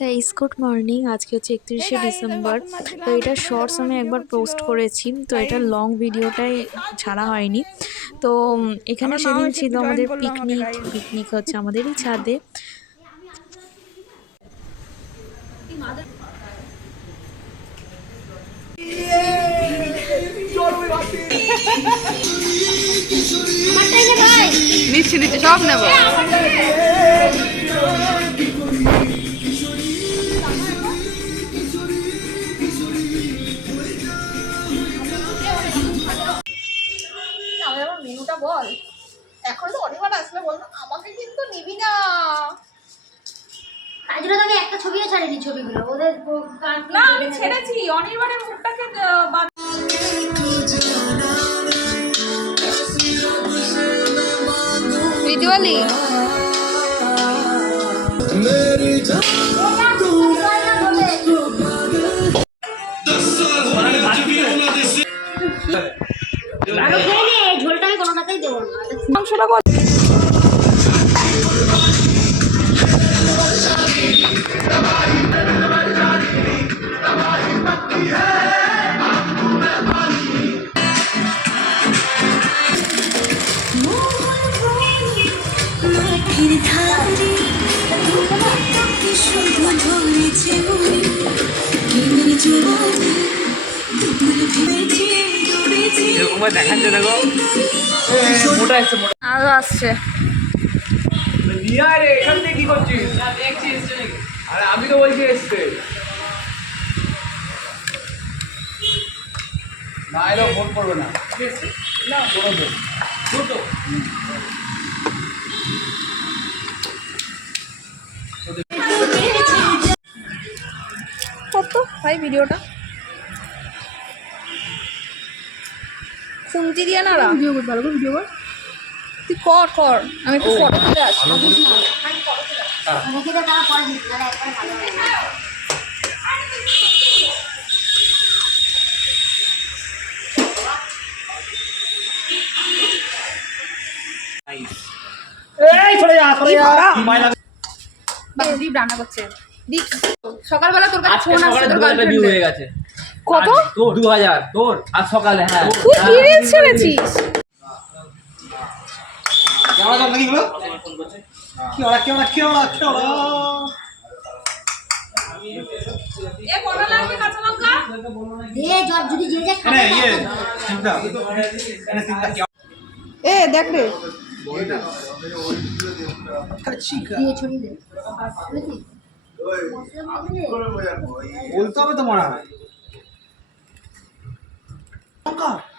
Guys good morning. আজকে হচ্ছে 31শে December. তো এটা শর্টস আমি একবার পোস্ট করেছি, তো এটা লং ভিডিওটাই ছাড়া হয়নি। তো এখানে সেদিন ছিল আমাদের পিকনিক হচ্ছে আমাদেরই ছাদে। নিচ্ছি সব নেবো। মেনুটা বল, এখন তো অনিবার আসলে বল, আমাকে কিন্তু নিবি না। তাই জন্য আমি একটা ছবিও ছাড়িনি, ছবিগুলো ওদের না আমি ছেড়েছি অনির্বাণের মুখটাকে বাদ। দিওয়ালি ঝোলটা আমি কোনোটাতেই দেবো না। মাংসটা দেখাচ্ছে, দেখো মোটা আসছে, মোটা আরো আসছে। এখান থেকে কি করছিস? আরে আমি তো বলছি এসছে না, এলেও ফোন করবে না। না করবে কত ভাই ভিডিওটা খুঁজি দিয়ে না ভিডিও কর, ভালো করে ভিডিও কর, তুই কর আমি একটু ফটো তুলে আসি। রেখে দে, তারা পরে দিচ্ছি, তারা একবার ভালো হয় না। দীপ রান্না করছে। দীপ সকালবেলা তোর কাছে ফোন আসছে, তোর গার্লফ্রেন্ড হয়ে গেছে। কত? তোর 2000 তোর আজ সকালে। হ্যাঁ তুই কি রিলস ছেড়েছিস? কেমন দাম নাকি গুলো? এ কোন লাগবে কাঁচা লঙ্কা? দে জব, যদি যে যে খাবে এ দেখ রে, দিয়ে ছড়িয়ে দে। বলতে হবে তো মনে হয়।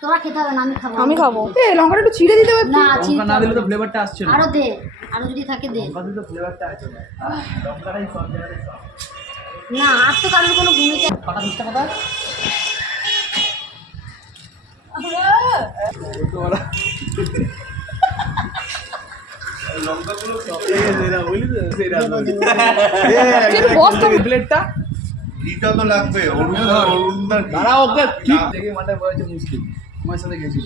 তোরা খেতে হবে না, আমি খাবো। আমি খাবো। এ লঙ্কাটা একটু ছিঁড়ে দিতে পারতি? না লঙ্কা না দিলে তো ফ্লেভারটা আসছে না। আরো দে, আরো যদি থাকে দে। লঙ্কা দিলে তো ফ্লেভারটা আসছে না। লঙ্কাটাই সব জায়গায় সব। না আর তো কারোর কোনো ভূমিকা। টাকা 20 টাকা দাও। লঙ্কাগুলো সব এরা বলি তো সেরা বলি। বস প্লেটটা এটা তো লাগবে। দাঁড়া, ওকে কি দেখে মানে বলেছে মুসলিম, তোমার সাথে গেছিল।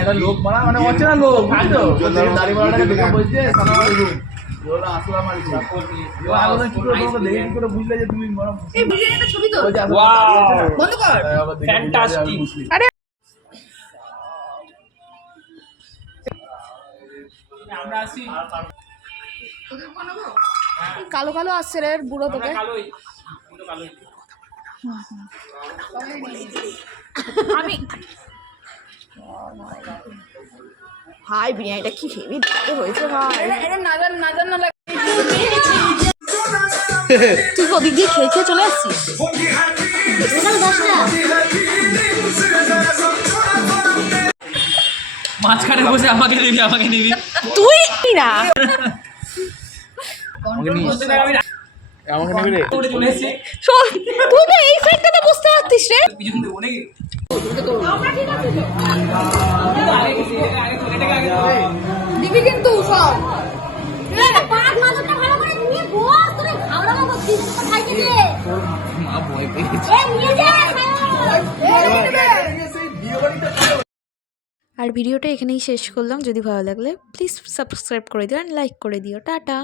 একটা লোক মানে অচেনা লোক, বুঝছো? দাঁড়িয়ে মারাটাকে দেখে বলছে সালাম আলাইকুম। বললাম আসসালামু আলাইকুম। এবার কি করে তোমাকে দেখে কি করে বুঝলে যে তুমি এই ভিডিওটা ছবি তো বন্ধ কর। ফ্যান্টাস্টিক। আরে আমরা আসি। কালো কালো আসছে রে বুড়ো তোকে। আমি ভাই বিরিয়ানিটা কি হেভি দেখতে হয়েছে ভাই। এটা নাজান না লাগে। তুই ওদিক দিয়ে খেয়ে চলে আসছিস। মাঝখানে বসে আমাকে নিবি তুই না আমাকে নিবি রে। শোন, তুই তো এই সাইডটাতে বসতে পারতিস রে। দিবি কিন্তু সব পাঁচ মাদকটা ভালো করে নিয়ে বস, তোরে খাওয়া করছিস, খাইতে দে। মা ভয় পেয়েছে। এ নিয়ে যা। আর ভিডিওটা এখানেই শেষ করলাম। যদি ভালো লাগলে প্লিজ সাবস্ক্রাইব করে দিও আর লাইক করে দিও। টাটা।